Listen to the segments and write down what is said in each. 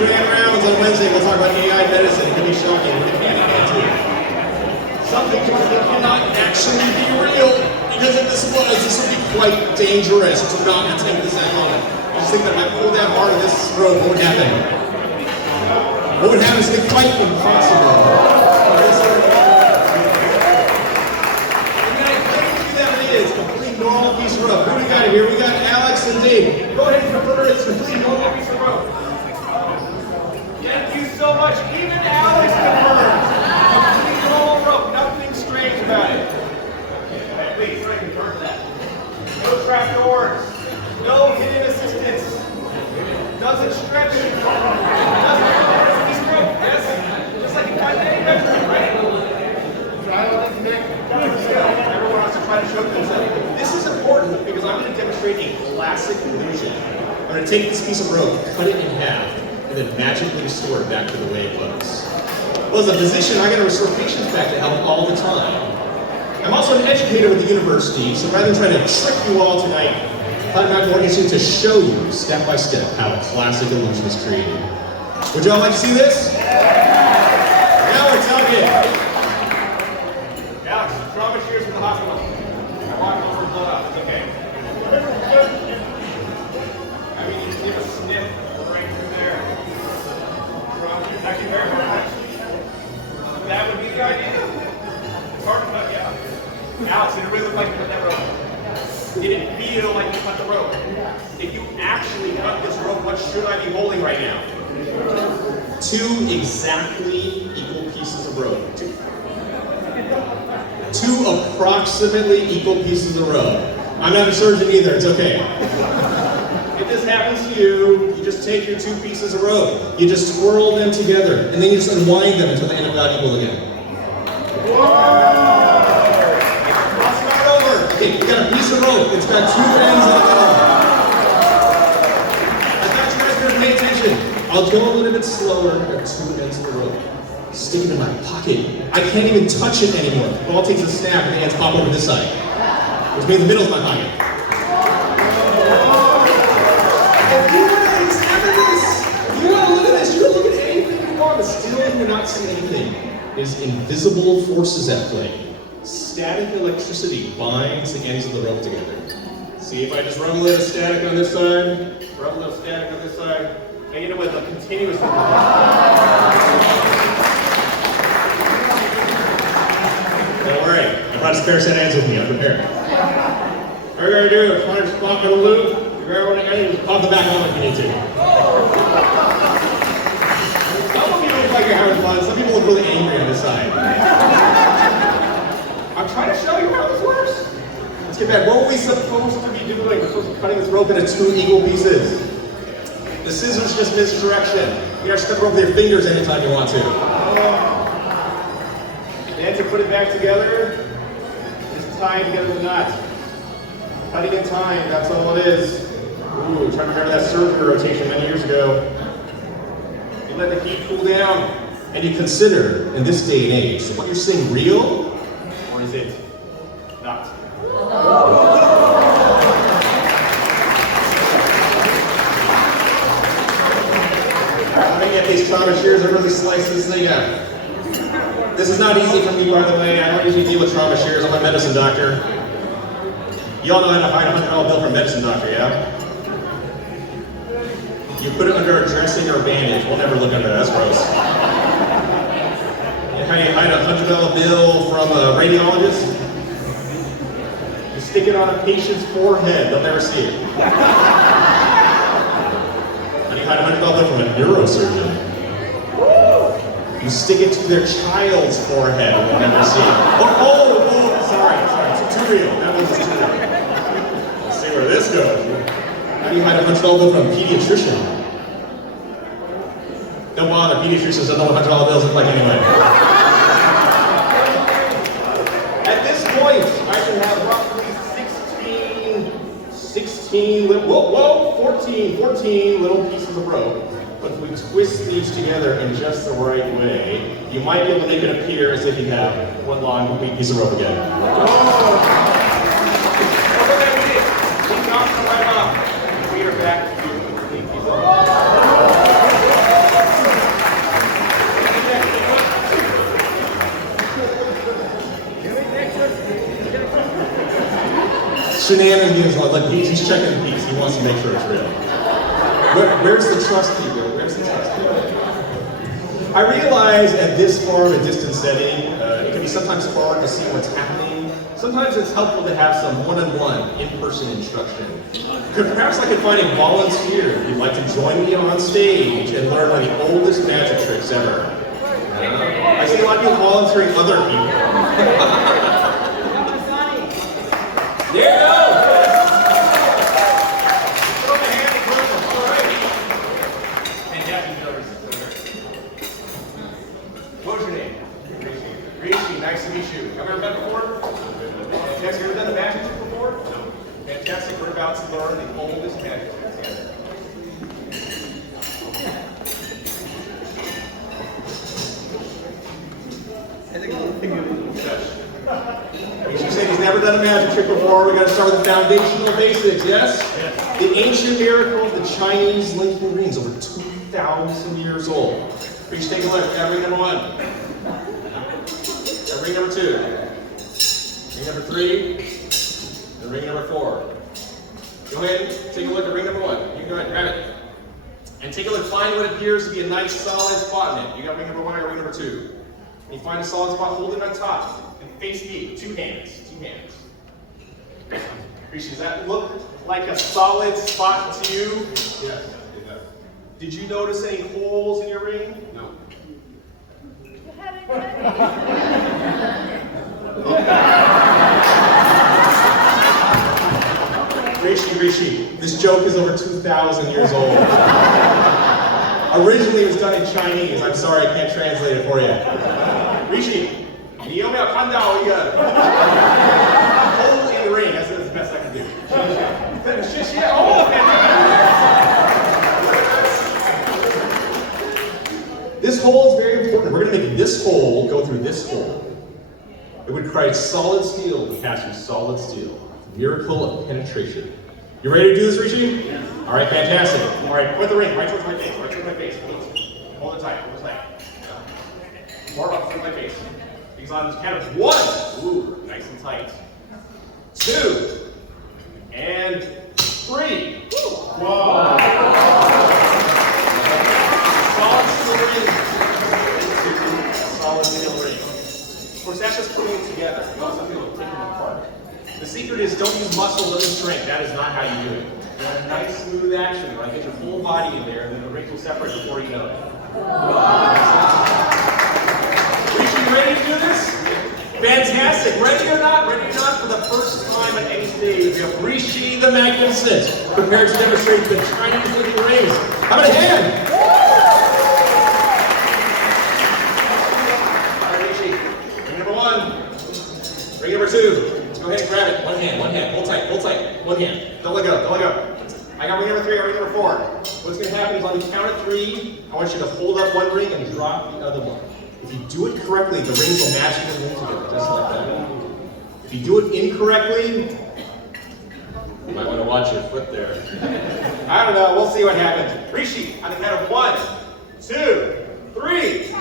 Grand Rounds on Wednesday, we'll talk about AI medicine. It can be shocking, but it can too. Some things cannot actually be real, because if this was, this would be quite dangerous to not take this at home. I just think that if I pull that hard of this rope, what would happen? What would happen is it'd be quite impossible. Normal piece of rope. Who do we got here? We got Alex and Dave. Go ahead and consider it a completely normal piece of rope. Thank you so much. Even Alex confirms. Completely normal rope. Nothing strange about it. Okay, please, confirm that. No trap doors. No hidden assistance. Doesn't stretch. Doesn't piece of rope. Yes? Just like a magnetic measurement, right? Everyone wants to try to show themselves. This is important because I'm going to demonstrate a classic illusion. I'm going to take this piece of rope, cut it in half, and then magically restore it back to the way it was. Well, as a physician, I got to restore patients back to health all the time. I'm also an educator with the university, so rather than trying to trick you all tonight, I thought it might be more interesting to show you step by step how a classic illusion is created. Would y'all like to see this? Now we're talking. Alex, trauma shears from the hospital. I walked over and blow up. It's okay. I mean, you just give a sniff right through there. Thank you very much. That would be the idea. It's hard to cut, yeah. Alex, did it really look like you cut that rope? Did it feel like you cut the rope? If you actually cut this rope, what should I be holding right now? Two exactly equal pieces of rope. Two approximately equal pieces of rope. I'm not a surgeon either, it's okay. If this happens to you, you just take your two pieces of rope, you just twirl them together, and then you just unwind them until they end up not equal again. Whoa! I'll start over. Okay, you got a piece of rope, it's got two ends in the middle. I thought you guys were going to pay attention. I'll go a little bit slower at two ends of the rope. Stick it in my pocket. I can't even touch it anymore. It all takes a snap and the hands pop over this side. Which means the middle of my pocket. If you want to examine this, if you want to look at this, you can look at anything you want, but still you will not see anything. There's invisible forces at play. Static electricity binds the ends of the rope together. See, if I just rub a little static on this side, rub a little static on this side, I get it with a continuous. Don't worry, I brought a spare set of hands with me, I'm prepared. All we're going to do is try to pop in a loop, you grab one again, and just pop the back on if you need to. Some of you look like you're having fun, some people look really angry on this side. I'm trying to show you how this works. Let's get back. What were we supposed to be doing? We're supposed to be cutting this rope into two equal pieces. The scissors just misdirection. You guys cut the rope with your fingers anytime you want to. Then to put it back together, just tie it together with a knot. Cutting in time, that's all it is. Ooh, trying to remember that surgery rotation many years ago. You let the heat cool down, and you consider, in this day and age, what you're saying real, or is it not? Let me get these trauma shears and really slice this thing up. This is not easy for me, by the way. I don't usually deal with trauma shears. I'm a medicine doctor. You all know how to hide a $100 bill from a medicine doctor, yeah? You put it under a dressing or a bandage. We'll never look under that. That's gross. How do you hide a $100 bill from a radiologist? You stick it on a patient's forehead. They'll never see it. How do you hide a $100 bill from a neurosurgeon? You stick it to their child's forehead and they'll never see it. Oh, sorry. It's too real. That was just too real. Let's see where this goes. How do you hide a $100 bill from a pediatrician? Don't bother, pediatricians don't know what $100 bills look like anyway. At this point, I should have roughly 14 little pieces of rope. But if we twist these together in just the right way, you might be able to make it appear as if you have one long, complete piece of rope again. Keep knocking right off. We are back to complete piece of rope. shenanigans, like he's checking the piece. He wants to make sure it's real. Where's the trust people? Where's the trust people? I realize at this far of a distance setting, it can be sometimes hard to see what's happening. Sometimes it's helpful to have some one-on-one, in-person instruction. Perhaps I could find a volunteer if you'd like to join me on stage and learn one of the oldest magic tricks ever. I see a lot of people volunteering other people. There you go! Throw the hand in front of them. All right. Fantastic numbers. What was your name? Rishi. Nice to meet you. Have you ever done before? Fantastic. Have you ever done the magic trick before? No. Fantastic. We're about to learn the oldest magic trick together. Rishi said he's never done a magic trick before. We got to start with the foundational basics, yes? Yes. The ancient miracle of the Chinese linking rings, over 2,000 years old. Rishi, take a look. We got ring number 1. Got ring number 2. Ring number 3. And ring number 4. Go ahead, take a look at ring number 1. You can go ahead and grab it. And take a look, find what appears to be a nice solid spot in it. You got ring number 1 or ring number 2. And you find a solid spot, hold it on top. And face me, 2 hands. 2 hands. Rishi, does that look like a solid spot to you? Yes, it does. Did you notice any holes in your ring? No. Rishi, this joke is over 2,000 years old. Originally it was done in Chinese. I'm sorry, I can't translate it for you. Rishi, 你有没有看到一个 hole in the ring? That's the best I can do. Oh, this hole is very important. We're going to make this hole go through this hole. It would create solid steel to pass through solid steel. Miracle of penetration. You ready to do this, Rishi? Yeah. All right, fantastic. All right, put the ring right towards my face. Right towards my face. Hold it tight. Hold it tight. More up towards my face. Because on the count of 1. Ooh, nice and tight. 2. And 3. Whoa. Solid steel ring. Solid steel ring. Of course, that's just putting it together. You also have to take them apart. The secret is don't use muscle, don't use strength. That is not how you do it. You have a nice smooth action, right? Get your whole body in there, and then the rings will separate before you know it. Rishi, ready to do this? Fantastic. Ready or not, for the first time at any stage, we have Rishi the Magnificent, prepared to demonstrate the Chinese linking rings. How about a hand? All right, Rishi. Ring number 1. Ring number 2. Go ahead and grab it. One hand. Hold tight. One hand. Don't let go. I got ring number 3, ring number 4. What's going to happen is on the count of 3, I want you to hold up one ring and drop the other one. If you do it correctly, the rings will magically link together, just like that. If you do it incorrectly, you might want to watch your foot there. I don't know. We'll see what happens. Rishi, on the count of 1, 2, 3.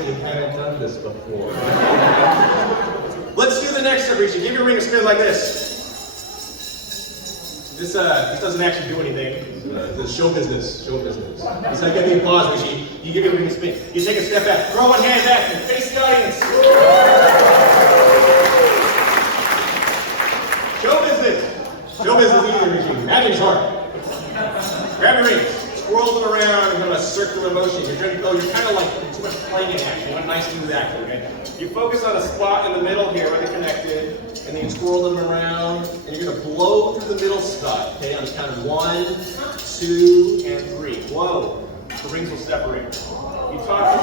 You haven't done this before. Let's do the next step, Rishi. Give your ring a spin like this. This doesn't actually do anything. It's show business. It's like getting applause, Rishi. You give your ring a spin. You take a step back. Throw one hand back and face the audience. Show business easy, Rishi. Magic's hard. Grab your rings. Swirl them around and have a circular motion. You're kind of like too much playing in action. You want a nice smooth action, okay? You focus on a spot in the middle here where they're connected, and then you swirl them around, and you're going to blow through the middle spot, okay? On the count of 1, 2, and 3. Blow. The rings will separate. You talk to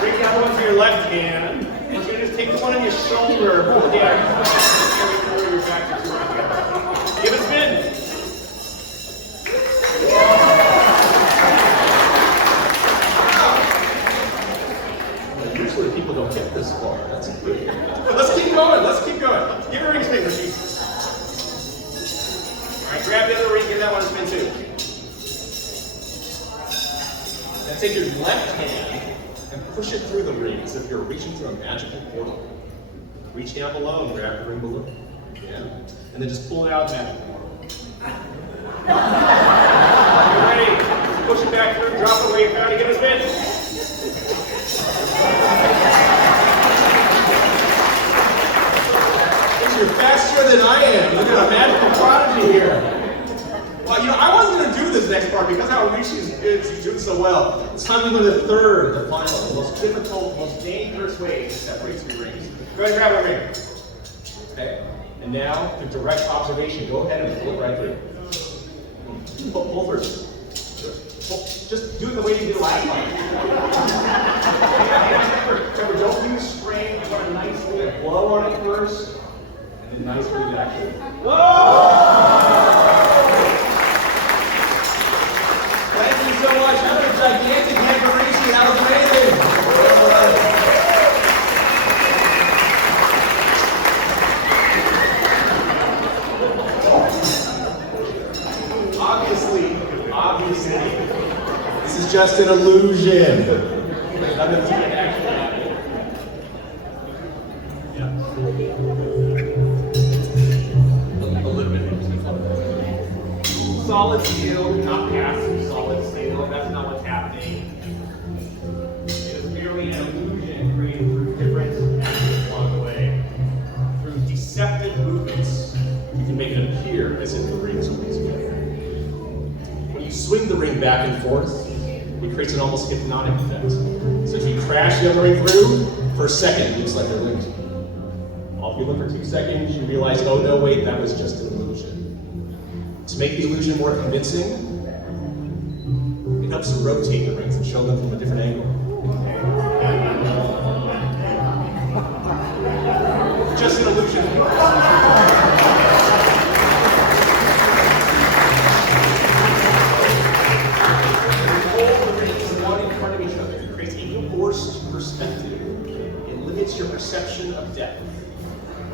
bring the other one to your left hand, and you're going to just take the one on your shoulder, pull it down, carry your back to your right. Give it a spin. Usually people don't get this far. That's good. But let's keep going. Give her a ring spin, Rishi. All right, grab the other ring. Give that one a spin too. And take your left hand and push it through the ring as if you're reaching through a magical portal. Reach down below and grab the ring below. Yeah. And then just pull it out magically. You ready? Push it back through, drop it where you found to give it a spin. You're faster than I am. Look at a magical prodigy here. Well, I wasn't going to do this next part because how Rishi is doing so well. It's time to go to the third, the final, The most difficult, most dangerous way to separate three rings. Go ahead and grab a ring. Okay. And now, through direct observation, go ahead and pull it right through. Pull through. Just do it the way you did last time. Remember, don't use string. You want a nice little blow on it first, and then nice reaction. Thank you so much. That was a gigantic hand for Rishi. That was amazing. Obviously, this is just an illusion. nothing can actually happen. Yeah. A little bit. Solid steel, not passive solid steel. That's not what's happening. It is merely an illusion created through different actions along the way. Through deceptive movements, you can make it appear as if the rings are together. When you swing the ring back and forth, it creates an almost hypnotic effect. So if you crash the other ring through, for a second, it looks like they're linked. If you look for 2 seconds, you realize, oh no, wait, that was just an illusion. To make the illusion more convincing, it helps to rotate the rings and show them from a different angle. Just an illusion. Hold the rings one in front of each other. It creates a forced perspective. It limits your perception of depth.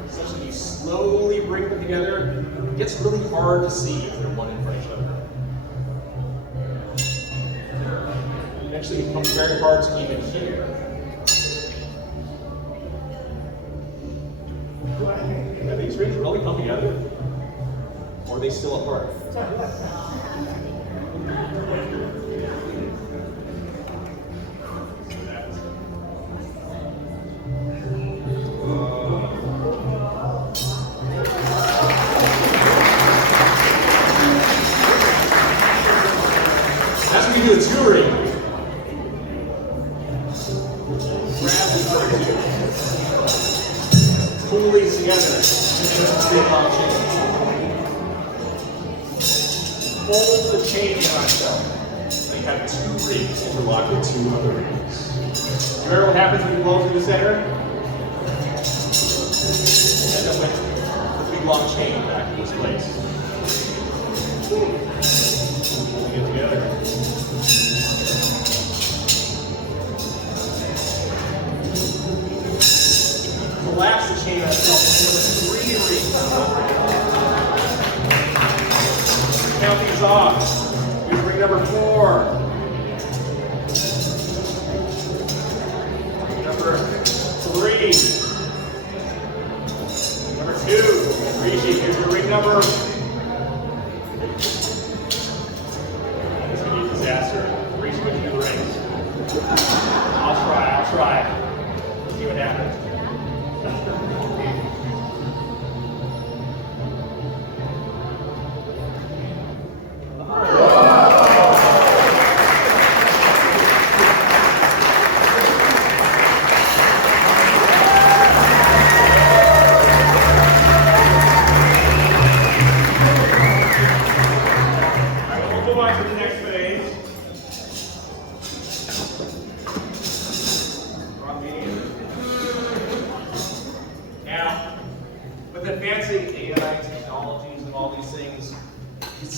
Such that you slowly bring them together, it gets really hard to see if they're one in front of each other. Eventually it becomes very hard to even hear. Are these rings really come together? Or are they still apart? That's what you do with touring. Grab the other two. Pull these together. Fold the chain on itself. And you have 2 rings interlocked with 2 other rings. Remember what happens when you blow through the center? You end up with a big long chain back in this place. Pulling it together. Collapse the chain on itself until it's 3 rings. Count these off. Here's ring number 4. Number 3. Number 2. Rishi, here's your ring number. This could be a disaster. Rishi, what you do the rings? I'll try. See what happens.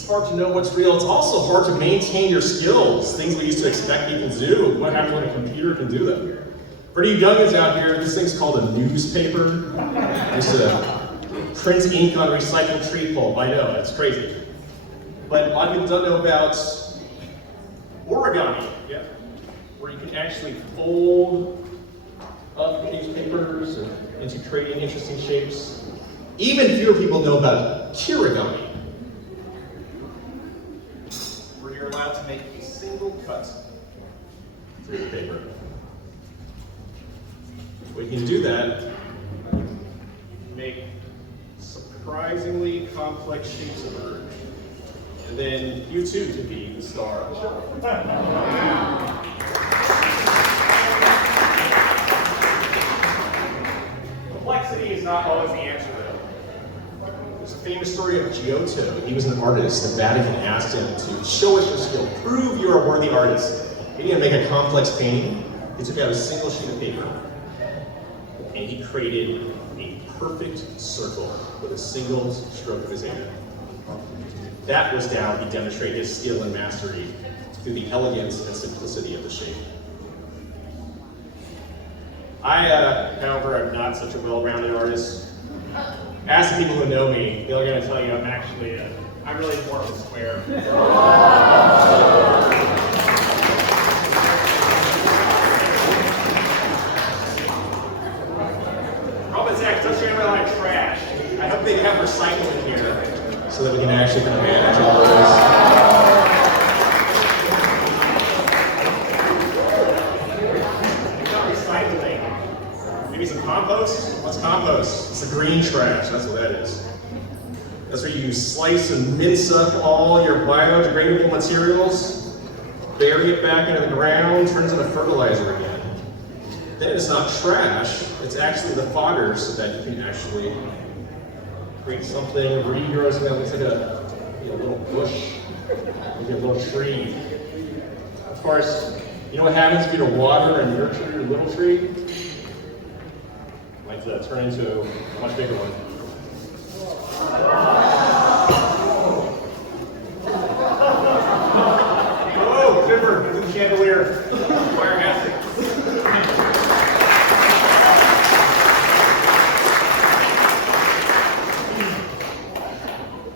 Hard to know what's real. It's also hard to maintain your skills, things we used to expect people to do. What happens when a computer can do them? For you youngins out here, this thing's called a newspaper. Just print ink on recycled tree pulp. I know, that's crazy. But a lot of people don't know about origami. Yeah. Where where you can actually fold up newspapers into creating interesting shapes. Even fewer people know about TriValley. Where you're allowed to make a single cut through the paper. We can do that, make surprisingly complex shapes emerge, and then you too can be the star of the show. Complexity is not always the answer, though. There's a famous story of Giotto. He was an artist. The Vatican asked him to show us your skill, prove you're a worthy artist. He needed to make a complex painting. He took out a single sheet of paper, and he created a perfect circle with a single stroke of his hand. That was how he demonstrated his skill and mastery through the elegance and simplicity of the shape. However, I'm not such a well-rounded artist. Ask the people who know me, they're going to tell you I'm really more of a square. Robin Zach, don't you ever like trash? I hope they have recycling here so that we can actually kind of manage all this. Maybe some compost? What's compost? It's the green trash, that's what that is. That's where you slice and mince up all your biodegradable materials, bury it back into the ground, turns into fertilizer again. Then it's not trash, it's actually the fodder so that you can actually create something, regrow something that looks like a little bush, maybe a little tree. Of course, you know what happens if you don't water and nurture your little tree? To turn into a much bigger one. Whoa, Zipper, into the chandelier. Fire hazard.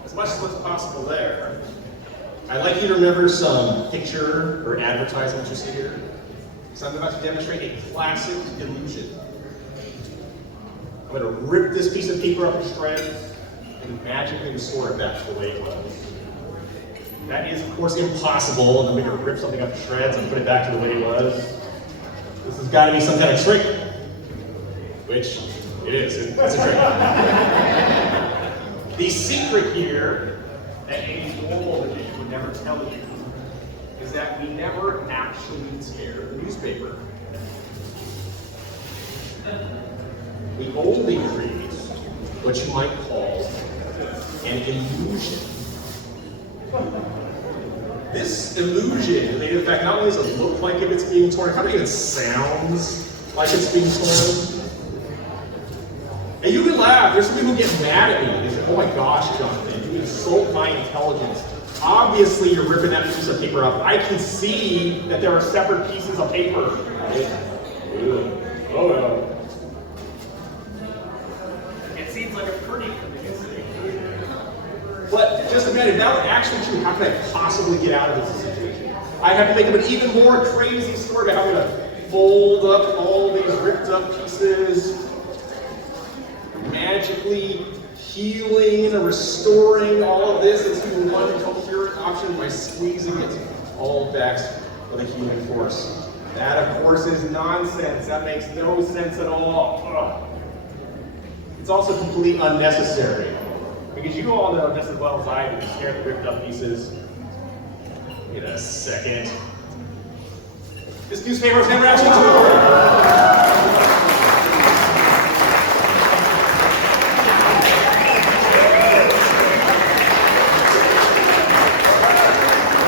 As much as what's possible there. I'd like you to remember some picture or advertisement you see here. So I'm about to demonstrate a classic illusion. I'm going to rip this piece of paper up in shreds and magically restore it back to the way it was. That is, of course, impossible. I'm going to rip something up to shreds and put it back to the way it was. This has got to be some kind of trick. Which it is. It's a trick. The secret here that a normal magician would never tell you is that we never actually tear the newspaper. We only create what you might call an illusion. This illusion is made of the fact not only does it look like if it's being torn, it kind of even sounds like it's being torn. And you can laugh. There's some people who get mad at me. They say, oh my gosh, Jonathan, you insult my intelligence. Obviously, you're ripping that piece of paper up. I can see that there are separate pieces of paper. Oh, no. Seems like a pretty convincing. But just imagine, if that were actually true, how could I possibly get out of this situation? I have to think of an even more crazy story about how I'm going to fold up all these ripped up pieces, magically healing and restoring all of this into one coherent option by squeezing it all back with a healing force. That, of course, is nonsense. That makes no sense at all. Ugh. It's also completely unnecessary, because you all know just as well as I do, stare at the ripped up pieces. Wait a second. This newspaper was never actually torn.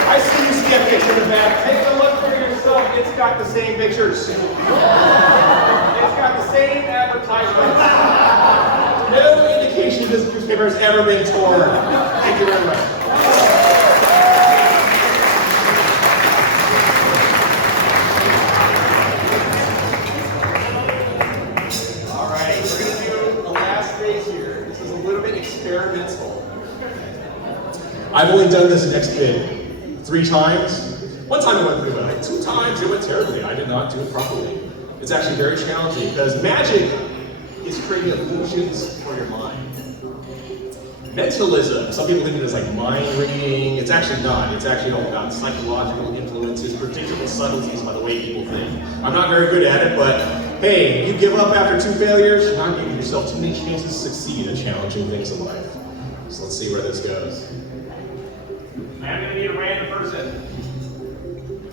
I see you see a picture in the back. Take a look for yourself. It's got the same pictures. It's got the same advertisements. No indication this newspaper has ever been torn. Thank you very much. All right, we're going to do the last phase here. This is a little bit experimental. I've only done this next bit 3 times. One time I went through it, 2 times. times it went terribly. I did not do it properly. It's actually very challenging because magic is creating illusions for your mind. Mentalism, some people think of it as like mind reading. It's actually not. It's actually all about psychological influences, predictable subtleties by the way people think. I'm not very good at it, but hey, if you give up after 2 failures, you're not giving yourself too many chances to succeed at challenging things in life. So let's see where this goes. I'm going to need a random person.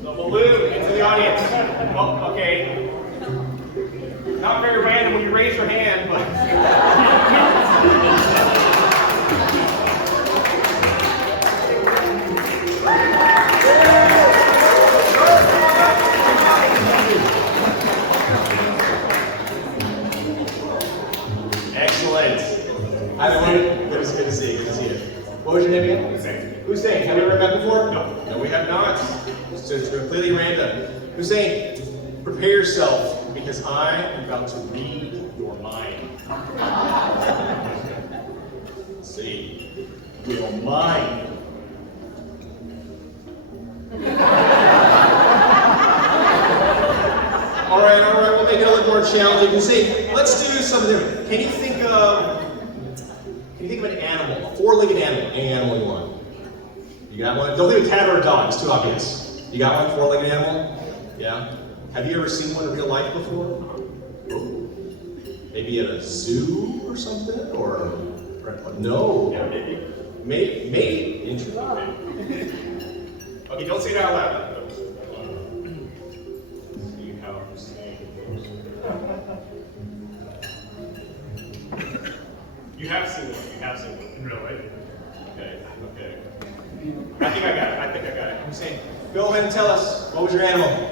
The balloon into the audience. Oh, okay. Not very random when you raise your hand, but... Excellent. Hi, everyone. Good to see you. Good to see you. What was your name again? Hussein. Hussein. Have we ever met before? No. No, we have not. So it's completely random. Hussein, prepare yourself because I am about to read your mind. Let's see. Your mind. All right, we'll make it a little more challenging. You see, let's do something different. Can you think of an animal, a 4-legged animal? Any animal you want? You got one? Don't think of a cat or a dog, it's too obvious. You got one, 4-legged animal? Yeah? Have you ever seen one in real life before? Maybe at a zoo or something? Or no? Yeah, maybe. Maybe. Interesting. Okay, don't say it out loud. You have seen one in real life. Okay. I think I got it. I'm saying, go ahead and tell us, what was your animal?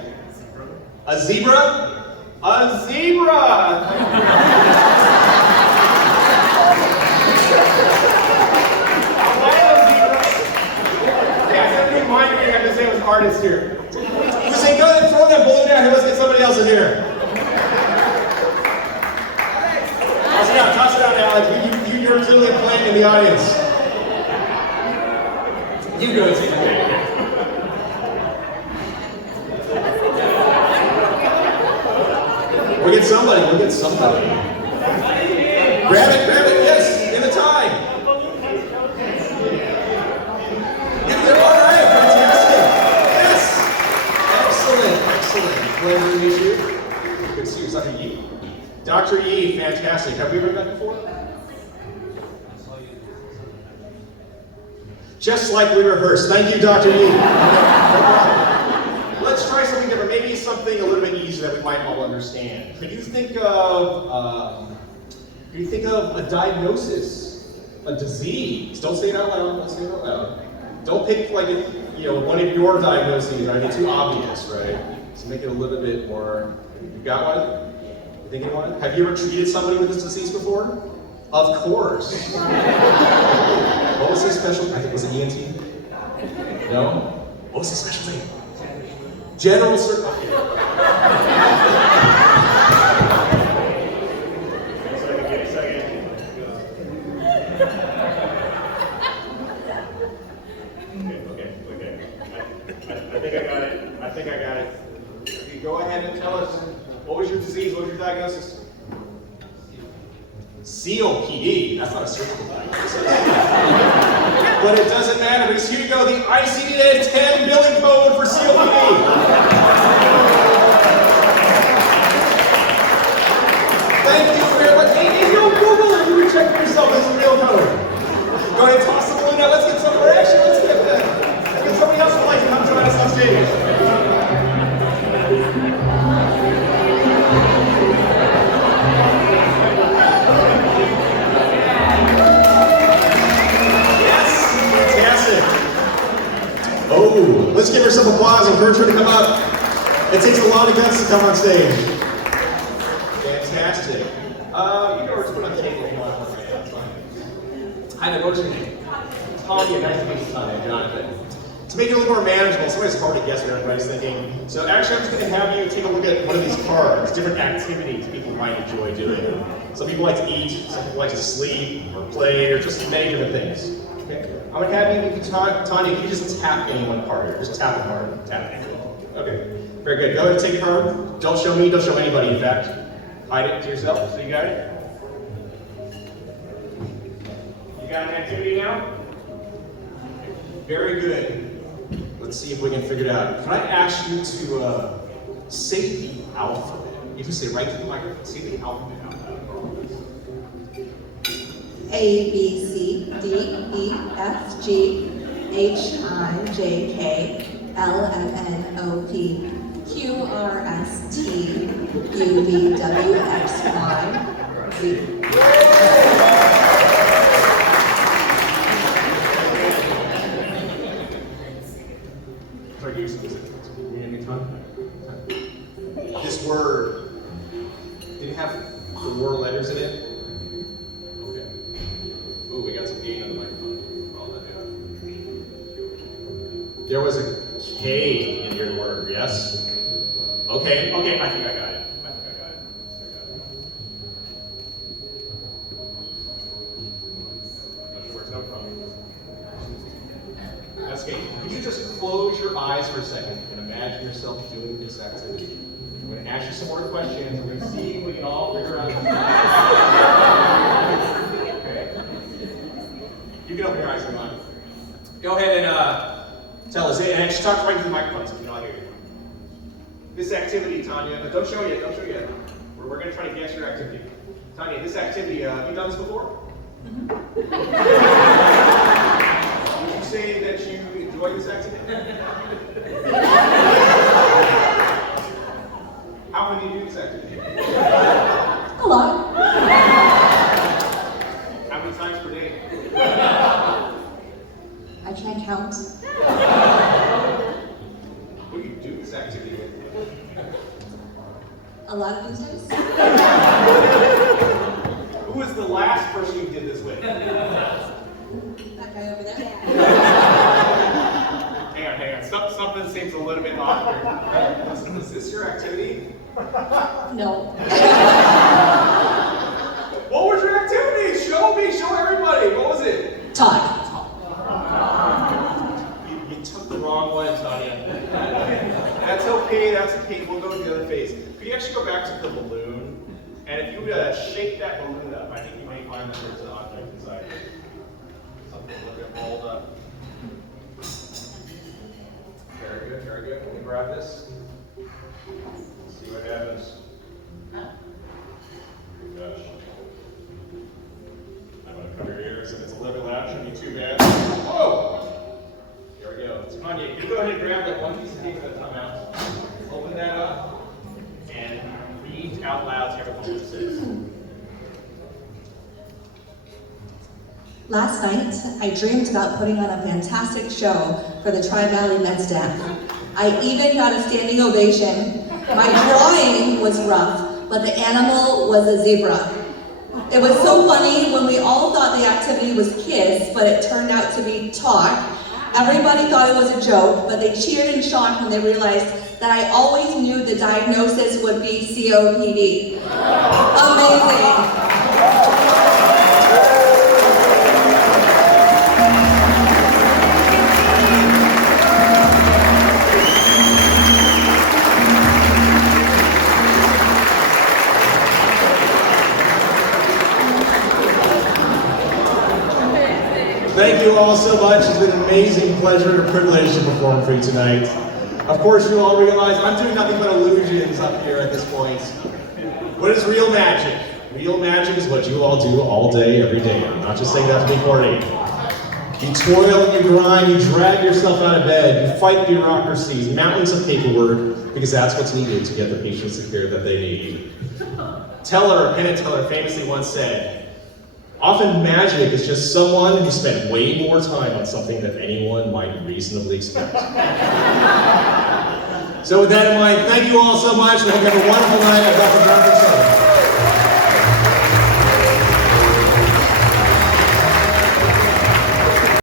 A zebra? A zebra! I have to say it was artist here. We say, go ahead and throw that balloon down here. Let's get somebody else in here. Toss it out, Alex. You're literally playing in the audience. You go, Tim. We'll get somebody. Grab it, yes, in the time. All right, fantastic. Yes. Excellent. Pleasure to meet you. Good to see you, Dr. Yi. Dr. Yi, fantastic. Have we ever met before? Just like we rehearsed. Thank you, Dr. Yi. Let's try something different. Maybe something a little bit easier that we might all understand. Could you think of a diagnosis, a disease? Don't say it out loud. Don't pick one of your diagnoses. Right? It's too obvious, right? So make it a little bit more. You got one? Have you ever treated somebody with this disease before? Of course. What was his special? I think it was an ENT. No? What was his specialty? General surgery. I think I got it. You go ahead and tell us. What was your disease? What was your diagnosis? COPD. That's not a surgical diagnosis. But it doesn't matter because here you go, the ICD-10 billing code for COPD. Thank you very much. Hey, you don't Google it. You can check for yourself. This is a real code. Go ahead and toss the balloon out. Let's get some reaction. Let's get somebody else who'd like to come join us on stage. Oh, let's give her some applause and encourage her to come up. It takes a lot of guts to come on stage. Fantastic. You can always put on the table if you want. That's fine. Hi there, what's your name? Tanya, nice to meet you, Tanya. Jonathan. To make it a little more manageable, somebody's hard to guess what everybody's thinking. So actually, I'm just going to have you take a look at one of these cards, different activities people might enjoy doing. Some people like to eat, some people like to sleep, or play, or just many different things. Okay. I'm going to have you, Tanya, you just tap any one card here. Just tap it hard. Tap it. Okay, very good. Go ahead and take your card. Don't show me, don't show anybody, in fact. Hide it to yourself, so you got it? You got an activity now? Very good. Let's see if we can figure it out. Can I ask you to say the alphabet? You can say right to the microphone. Say the alphabet out loud. A, B, C, D, E, F, G, H, I, J, K, L, M, N, O, P, Q, R, S, T, U, V, W, X, Y, Z. Try to use this. This word, did it have 4 letters in it? Okay. Ooh, we got some gain on the microphone. All that, yeah. There was a K in your word, yes? Okay, I think I got it. Not sure where it's coming from. That's okay. Can you just close your eyes for a second and imagine yourself doing this activity? I'm going to ask you some more questions. We're going to see if we can all figure out. Okay. You can open your eyes if you want. Go ahead and tell us. And actually talk right to the microphone so we can all hear you. This activity, Tanya, don't show yet. We're going to try to guess your activity. Tanya, this activity, have you done this before? Would you say that you enjoy this activity? How often do you do this activity? A lot. How many times per day? I can't count. Who do you do this activity with? A lot of these days. Who was the last person you did this with? That guy over there. Hang on. Something seems a little bit off here. Was this your activity? No. What was your activity? Show me, show everybody. What was it? Talk. You took the wrong one, Tanya. That's okay. We'll go to the other phase. Could you actually go back to the balloon? And if you shake that balloon up, I think you may find that there's an object inside. Something a little bit rolled up. Very good. Let me grab this. See what happens. Gosh. I'm going to cover your ears, and it's a little bit loud. Shouldn't be too bad. Whoa! Here we go. Tanya, you go ahead and grab that one piece of paper that's come out. Open that up and read out loud to everyone what it says. Last night, I dreamed about putting on a fantastic show for the TriValley Med staff. I even got a standing ovation. My drawing was rough, but the animal was a zebra. It was so funny when we all thought the activity was kiss, but it turned out to be talk. Everybody thought it was a joke, but they cheered in shock when they realized that I always knew the diagnosis would be COPD. Amazing. Thank you all so much. It's been an amazing pleasure and a privilege to perform for you tonight. Of course, you all realize I'm doing nothing but illusions up here at this point. What is real magic? Real magic is what you all do all day, every day. I'm not just saying that to be corny. You toil and you grind, you drag yourself out of bed, you fight bureaucracies, mountains of paperwork, because that's what's needed to get the patients the care that they need. Penn Teller famously once said, often magic is just someone who spent way more time on something than anyone might reasonably expect. So with that in mind, thank you all so much, and hope you have a wonderful night at Dr. Jonathan Center.